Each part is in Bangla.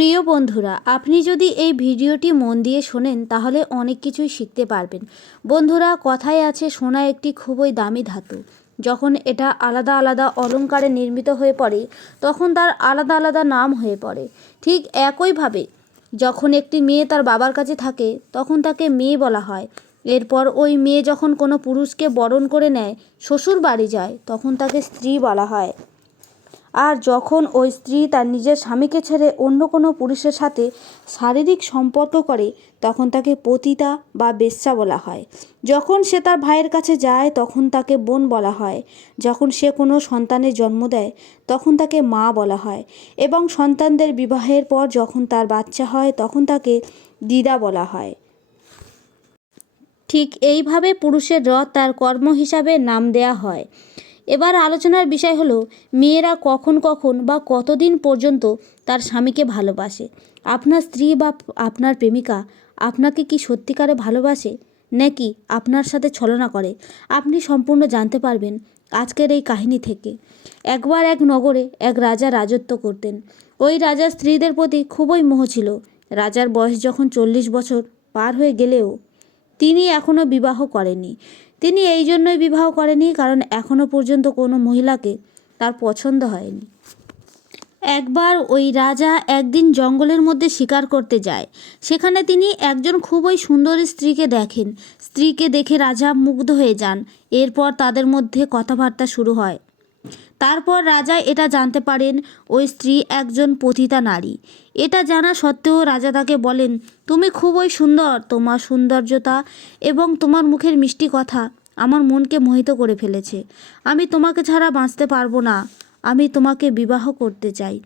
প্রিয় বন্ধুরা, আপনি যদি এই ভিডিওটি মন দিয়ে শোনেন তাহলে অনেক কিছুই শিখতে পারবেন। বন্ধুরা, কথায় আছে সোনা একটি খুবই দামি ধাতু। যখন এটা আলাদা আলাদা অলংকারে নির্মিত হয়ে পড়ে তখন তার আলাদা আলাদা নাম হয়ে পড়ে। ঠিক একইভাবে যখন একটি মেয়ে তার বাবার কাছে থাকে তখন তাকে মেয়ে বলা হয়। এরপর ওই মেয়ে যখন কোনো পুরুষকে বরণ করে নেয়, শ্বশুর বাড়ি যায়, তখন তাকে স্ত্রী বলা হয়। আর যখন ওই স্ত্রী তার নিজের স্বামীকে ছেড়ে অন্য কোনো পুরুষের সাথে শারীরিক সম্পর্ক করে তখন তাকে পতিতা বা বেশ্যা বলা হয়। যখন সে তার ভাইয়ের কাছে যায় তখন তাকে বোন বলা হয়। যখন সে কোনো সন্তানের জন্ম দেয় তখন তাকে মা বলা হয় এবং সন্তানদের বিবাহের পর যখন তার বাচ্চা হয় তখন তাকে দিদা বলা হয়। ঠিক এইভাবে পুরুষের রথ তার কর্ম হিসাবে নাম দেয়া হয়। এবার আলোচনার বিষয় হলো মেয়েরা কখন কখন বা কতদিন পর্যন্ত তার স্বামীকে ভালোবাসে। আপনার স্ত্রী বা আপনার প্রেমিকা আপনাকে কি সত্যিকারে ভালোবাসে নাকি আপনার সাথে ছলনা করে, আপনি সম্পূর্ণ জানতে পারবেন আজকের এই কাহিনী থেকে। একবার এক নগরে এক রাজা রাজত্ব করতেন। ওই রাজার স্ত্রীদের প্রতি খুবই মোহ ছিল। রাজার বয়স যখন 40 বছর পার হয়ে গেলেও তিনি এখনও বিবাহ করেননি। তিনি এই জন্যই বিবাহ করেনি কারণ এখনও পর্যন্ত কোনো মহিলাকে তার পছন্দ হয়নি। একবার ওই রাজা একদিন জঙ্গলের মধ্যে শিকার করতে যায়। সেখানে তিনি একজন খুবই সুন্দরী স্ত্রীকে দেখেন। স্ত্রীকে দেখে রাজা মুগ্ধ হয়ে যান। এরপর তাদের মধ্যে কথাবার্তা শুরু হয়। তারপর রাজা এটা জানতে পারেন ওই স্ত্রী একজন পতিতা নারী। এটা জানা সত্ত্বেও রাজা তাকে বলেন, তুমি খুবই সুন্দর, তোমার সৌন্দর্যতা এবং তোমার মুখের মিষ্টি কথা আমার মনকে মোহিত করে ফেলেছে। আমি তোমাকে ছাড়া বাঁচতে পারবো না, আমি তোমাকে বিবাহ করতে চাই।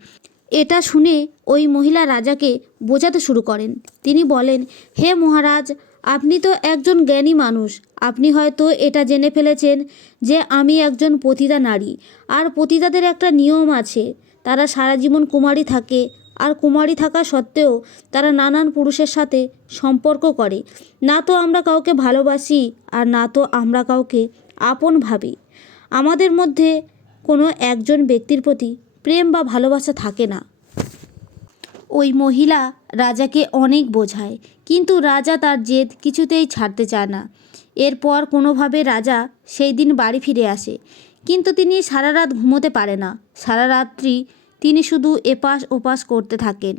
এটা শুনে ওই মহিলা রাজাকে বোঝাতে শুরু করেন। তিনি বলেন, হে মহারাজ, আপনি তো একজন জ্ঞানী মানুষ। আপনি হয়তো এটা জেনে ফেলেছেন যে আমি একজন পতিতা নারী। আর পতিতাদের একটা নিয়ম আছে, তারা সারা জীবন কুমারী থাকে। আর কুমারী থাকা সত্ত্বেও তারা নানান পুরুষের সাথে সম্পর্ক করে। না তো আমরা কাউকে ভালোবাসি আর না তো আমরা কাউকে আপন ভাবি। আমাদের মধ্যে কোনো একজন ব্যক্তির প্রতি প্রেম বা ভালোবাসা থাকে না। ওই মহিলা রাজাকে অনেক বোঝায়, কিন্তু রাজা তার জেদ কিছুতেই ছাড়তে চায় না। এরপর কোনোভাবে রাজা সেই দিন বাড়ি ফিরে আসে, কিন্তু তিনি সারা রাত ঘুমোতে পারে না। সারা রাত্রি তিনি শুধু এপাশ ওপাশ করতে থাকেন।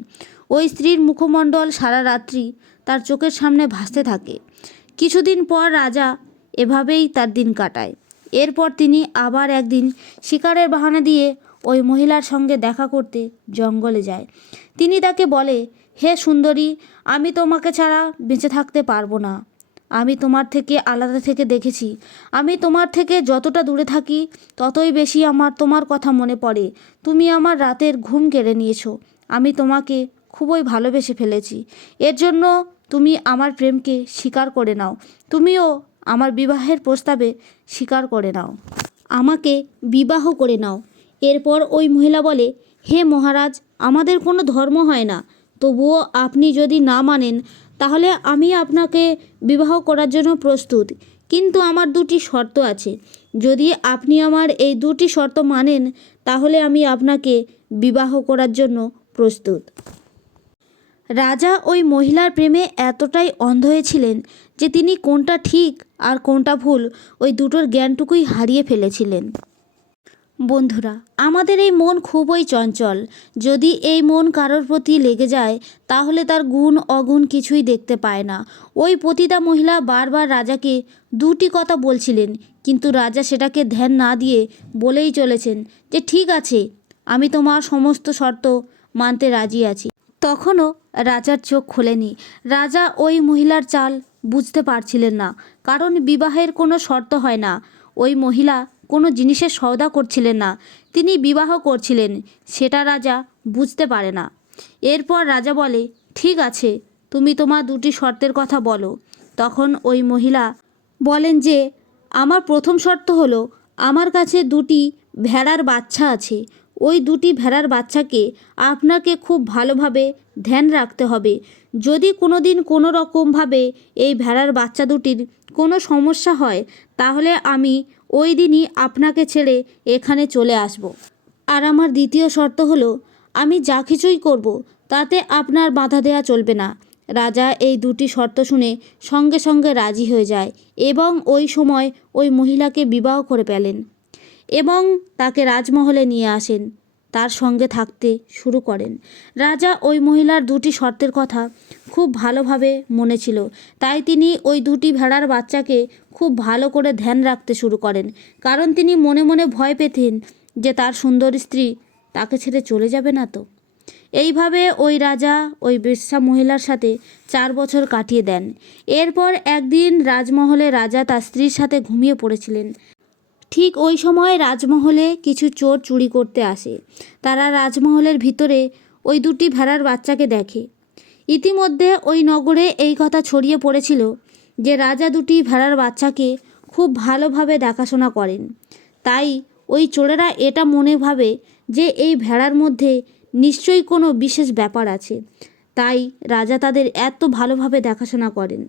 ওই স্ত্রীর মুখমণ্ডল সারা রাত্রি তার চোখের সামনে ভাসতে থাকে। কিছুদিন পর রাজা এভাবেই তার দিন কাটায়। এরপর তিনি আবার একদিন শিকারের বাহানা দিয়ে ওই মহিলার সঙ্গে দেখা করতে জঙ্গলে যায়। তিনি তাকে বলে, হে সুন্দরী, আমি তোমাকে ছাড়া বেঁচে থাকতে পারবো না। আমি তোমার থেকে আলাদা থেকে দেখেছি। আমি তোমার থেকে যতটা দূরে থাকি ততই বেশি আমার তোমার কথা মনে পড়ে। তুমি আমার রাতের ঘুম কেড়ে নিয়েছো। আমি তোমাকে খুবই ভালোবেসে ফেলেছি। এর জন্য তুমি আমার প্রেমকে স্বীকার করে নাও। তুমিও আমার বিবাহের প্রস্তাবে স্বীকার করে নাও। আমাকে বিবাহ করে নাও। এরপর ওই মহিলা বলে, হে মহারাজ, আমাদের কোনো ধর্ম হয় না, তবুও আপনি যদি না মানেন তাহলে আমি আপনাকে বিবাহ করার জন্য প্রস্তুত। কিন্তু আমার দুটি শর্ত আছে। যদি আপনি আমার এই দুটি শর্ত মানেন তাহলে আমি আপনাকে বিবাহ করার জন্য প্রস্তুত। রাজা ওই মহিলার প্রেমে এতটাই অন্ধ হয়েছিলেন যে তিনি কোনটা ঠিক আর কোনটা ভুল ওই দুটোর জ্ঞানটুকুই হারিয়ে ফেলেছিলেন। বন্ধুরা, আমাদের এই মন খুবই চঞ্চল। যদি এই মন কারোর প্রতি লেগে যায় তাহলে তার গুণ অগুণ কিছুই দেখতে পায় না। ওই পতিতা মহিলা বারবার রাজাকে দুটি কথা বলছিলেন, কিন্তু রাজা সেটাকে ধ্যান না দিয়ে বলেই চলেছেন যে ঠিক আছে, আমি তোমার সমস্ত শর্ত মানতে রাজি আছি। তখনও রাজার চোখ খোলেনি। রাজা ওই মহিলার চাল বুঝতে পারছিলেন না, কারণ বিবাহের কোনো শর্ত হয় না। ওই মহিলা কোনো জিনিসের সওদা করছিলেন না, তিনি বিবাহ করছিলেন, সেটা রাজা বুঝতে পারে না। এরপর রাজা বলে, ঠিক আছে, তুমি তোমার দুটি শর্তের কথা বলো। তখন ওই মহিলা বলেন যে, আমার প্রথম শর্ত হলো আমার কাছে দুটি ভেড়ার বাচ্চা আছে। ওই দুটি ভেড়ার বাচ্চাকে আপনাকে খুব ভালোভাবে ধ্যান রাখতে হবে। যদি কোনো দিন কোনো রকমভাবে এই ভেড়ার বাচ্চা দুটির কোনো সমস্যা হয় তাহলে আমি ওই দিনই আপনাকে ছেড়ে এখানে চলে আসব। আর আমার দ্বিতীয় শর্ত হলো আমি যা কিছুই করব তাতে আপনার বাধা দেওয়া চলবে না। রাজা এই দুটি শর্ত শুনে সঙ্গে সঙ্গে রাজি হয়ে যায় এবং ওই সময় ওই মহিলাকে বিবাহ করে ফেলেন এবং তাকে রাজমহলে নিয়ে আসেন, তার সঙ্গে থাকতে শুরু করেন। রাজা ওই মহিলার দুটি শর্তের কথা খুব ভালোভাবে মনে ছিল, তাই তিনি ওই দুটি ভেড়ার বাচ্চাকে খুব ভালো করে ধ্যান রাখতে শুরু করেন, কারণ তিনি মনে মনে ভয় পেতেন যে তার সুন্দর স্ত্রী তাকে ছেড়ে চলে যাবে না তো। এইভাবে ওই রাজা ওই বেশ্যা মহিলার সাথে 4 বছর কাটিয়ে দেন। এরপর একদিন রাজমহলে রাজা তার স্ত্রীর সাথে ঘুমিয়ে পড়েছিলেন। ঠিক ওই সময় রাজমহলে কিছু চোর চুরি করতে আসে। তারা রাজমহলের ভিতরে ওই দুটি ভেড়ার বাচ্চাকে দেখে। ইতিমধ্যে ওই নগরে এই কথা ছড়িয়ে পড়েছিল যে রাজা দুটি ভেড়ার বাচ্চাকে খুব ভালোভাবে দেখাশোনা করেন। তাই ওই চোরেরা এটা মনে ভাবে যে এই ভেড়ার মধ্যে নিশ্চয়ই কোনো বিশেষ ব্যাপার আছে, তাই রাজা তাদের এত ভালোভাবে দেখাশোনা করেন।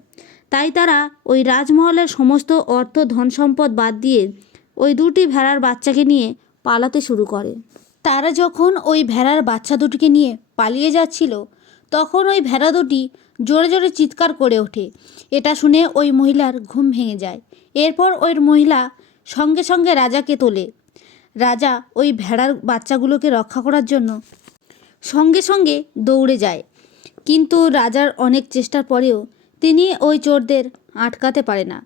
তাই তারা ওই রাজমহলের সমস্ত অর্থ ধন সম্পদ বাদ দিয়ে ওই দুটি ভেড়ার বাচ্চাকে নিয়ে পালাতে শুরু করে। তারা যখন ওই ভেড়ার বাচ্চা দুটিকে নিয়ে পালিয়ে যাচ্ছিল, তখন ওই ভেড়া দুটি জোরে জোরে চিৎকার করে ওঠে। এটা শুনে ওই মহিলার ঘুম ভেঙে যায়। এরপর ওই মহিলা সঙ্গে সঙ্গে রাজাকে তোলে। রাজা ওই ভেড়ার বাচ্চাগুলোকে রক্ষা করার জন্য সঙ্গে সঙ্গে দৌড়ে যায়, কিন্তু রাজার অনেক চেষ্টার পরেও তিনি ওই চোরদের আটকাতে পারে না।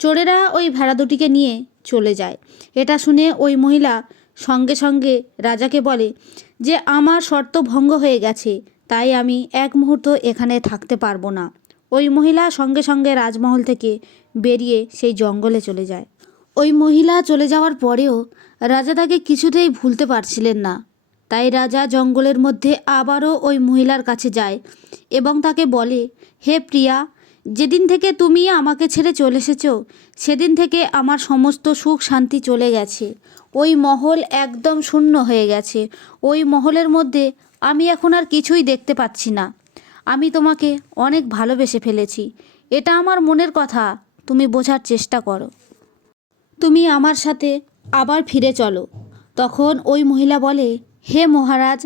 চোরেরা ওই ভেড়া দুটিকে নিয়ে চলে যায়। এটা শুনে ওই মহিলা সঙ্গে সঙ্গে রাজাকে বলে যে আমার শর্ত ভঙ্গ হয়ে গেছে, তাই আমি এক মুহূর্ত এখানে থাকতে পারবো না। ওই মহিলা সঙ্গে সঙ্গে রাজমহল থেকে বেরিয়ে সেই জঙ্গলে চলে যায়। ওই মহিলা চলে যাওয়ার পরেও রাজা তাকে কিছুতেই ভুলতে পারছিলেন না। তাই রাজা জঙ্গলের মধ্যে আবারও ওই মহিলার কাছে যায় এবং তাকে বলে, হে প্রিয়া, যেদিন থেকে তুমি আমাকে ছেড়ে চলে এসেছো সেদিন থেকে আমার সমস্ত সুখ শান্তি চলে গেছে। ওই মহল একদম শূন্য হয়ে গেছে। ওই মহলের মধ্যে আমি এখন আর কিছুই দেখতে পাচ্ছি না। আমি তোমাকে অনেক ভালোবেসে ফেলেছি। এটা আমার মনের কথা, তুমি বোঝার চেষ্টা করো। তুমি আমার সাথে আবার ফিরে চলো। তখন ওই মহিলা বলে, হে মহারাজ,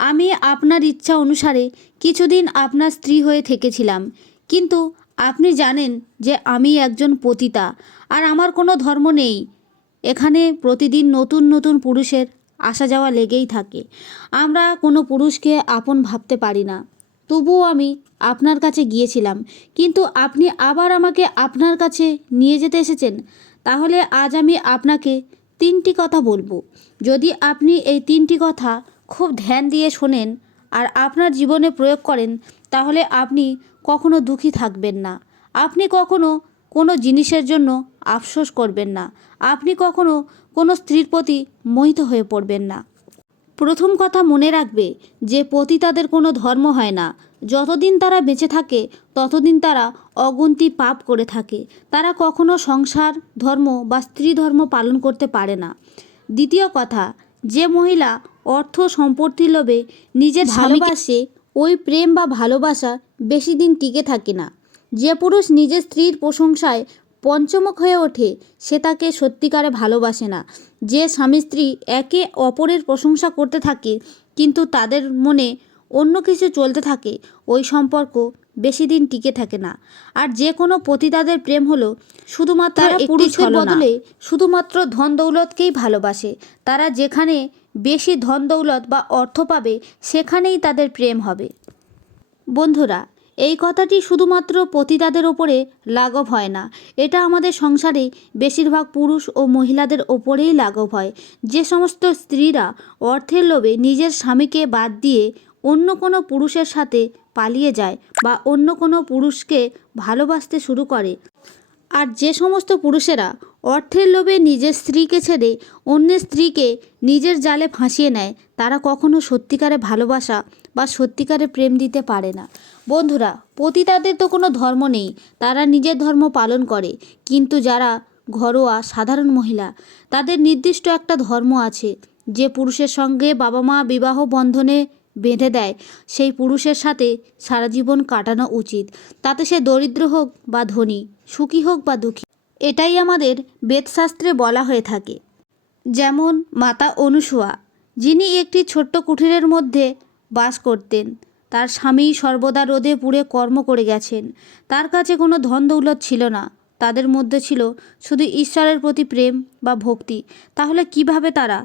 আমি আপনার ইচ্ছা অনুসারে কিছুদিন আপনার স্ত্রী হয়ে থেকেছিলাম, কিন্তু আপনি জানেন যে আমি একজন পতিতা আর আমার কোনো ধর্ম নেই। এখানে প্রতিদিন নতুন নতুন পুরুষের আসা যাওয়া লেগেই থাকে। আমরা কোনো পুরুষকে আপন ভাবতে পারি না। তবুও আমি আপনার কাছে গিয়েছিলাম, কিন্তু আপনি আবার আমাকে আপনার কাছে নিয়ে যেতে এসেছেন। তাহলে আজ আমি আপনাকে 3টি কথা বলবো। যদি আপনি এই 3টি কথা খুব ধ্যান দিয়ে শোনেন আর আপনার জীবনে প্রয়োগ করেন, তাহলে আপনি কখনো দুঃখী থাকবেন না। আপনি কখনো কোনো জিনিসের জন্য আফসোস করবেন না। আপনি কখনো কোনো স্ত্রীর প্রতি মোহিত হয়ে পড়বেন না। প্রথম কথা মনে রাখবে যে পতিতাদের কোনো ধর্ম হয় না। যতদিন তারা বেঁচে থাকে ততদিন তারা অগুন্তি পাপ করে থাকে। তারা কখনো সংসার ধর্ম বা স্ত্রী ধর্ম পালন করতে পারে না। দ্বিতীয় কথা, যে মহিলা অর্থ সম্পত্তির লোভে নিজের ভালোবাসে, ওই প্রেম বা ভালোবাসা বেশি দিন টিকে থাকে না। যে পুরুষ নিজের স্ত্রীর প্রশংসায় পঞ্চমুখ হয়ে ওঠে সে তাকে সত্যিকারে ভালোবাসে না। যে স্বামী স্ত্রী একে অপরের প্রশংসা করতে থাকে কিন্তু তাদের মনে অন্য কিছু চলতে থাকে, ওই সম্পর্ক বেশি দিন টিকে থাকে না। আর যে কোনো পতিতাদের প্রেম হলো শুধুমাত্র পুরুষের বদলে শুধুমাত্র ধন দৌলতকেই ভালোবাসে। তারা যেখানে বেশি ধন দৌলত বা অর্থ পাবে সেখানেই তাদের প্রেম হবে। বন্ধুরা, এই কথাটি শুধুমাত্র পতিতাদের ওপরে লাঘব হয় না, এটা আমাদের সংসারে বেশিরভাগ পুরুষ ও মহিলাদের ওপরেই লাঘব হয়। যে সমস্ত স্ত্রীরা অর্থের লোভে নিজের স্বামীকে বাদ দিয়ে অন্য কোনো পুরুষের সাথে পালিয়ে যায় বা অন্য কোনো পুরুষকে ভালোবাসতে শুরু করে, আর যে সমস্ত পুরুষেরা অর্থের লোভে নিজের স্ত্রীকে ছেড়ে অন্যের স্ত্রীকে নিজের জালে ফাঁসিয়ে নেয়, তারা কখনো সত্যিকারে ভালোবাসা বা সত্যিকারে প্রেম দিতে পারে না। বন্ধুরা, পতিতাদের তো কোনো ধর্ম নেই, তারা নিজের ধর্ম পালন করে, কিন্তু যারা ঘরোয়া সাধারণ মহিলা তাদের নির্দিষ্ট একটা ধর্ম আছে। যে পুরুষের সঙ্গে বাবা মা বিবাহ বন্ধনে বেঁধে দেয় সেই পুরুষের সাথে সারা জীবন কাটানো উচিত, তাতে সে দরিদ্র হোক বা ধনী, সুখী হোক বা দুঃখী। এটাই আমাদের বেদশাস্ত্রে বলা হয়ে থাকে। যেমন মাতা অনুসূয়া যিনি একটি ছোট্ট কুঠিরের মধ্যে বাস করতেন। তার স্বামী সর্বদা রোদে পুড়ে কর্ম করে গেছেন। তার কাছে কোনো ধন দৌলত ছিল না, তাদের মধ্যে ছিল শুধু ঈশ্বরের প্রতি প্রেম বা ভক্তি। তাহলে কিভাবে তারা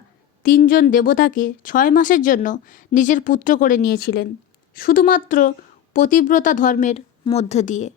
3জন দেবতাকে 6 মাসের জন্য নিজের পুত্র করে নিয়েছিলেন? শুধুমাত্র পতিব্রতা ধর্মের মধ্য দিয়ে।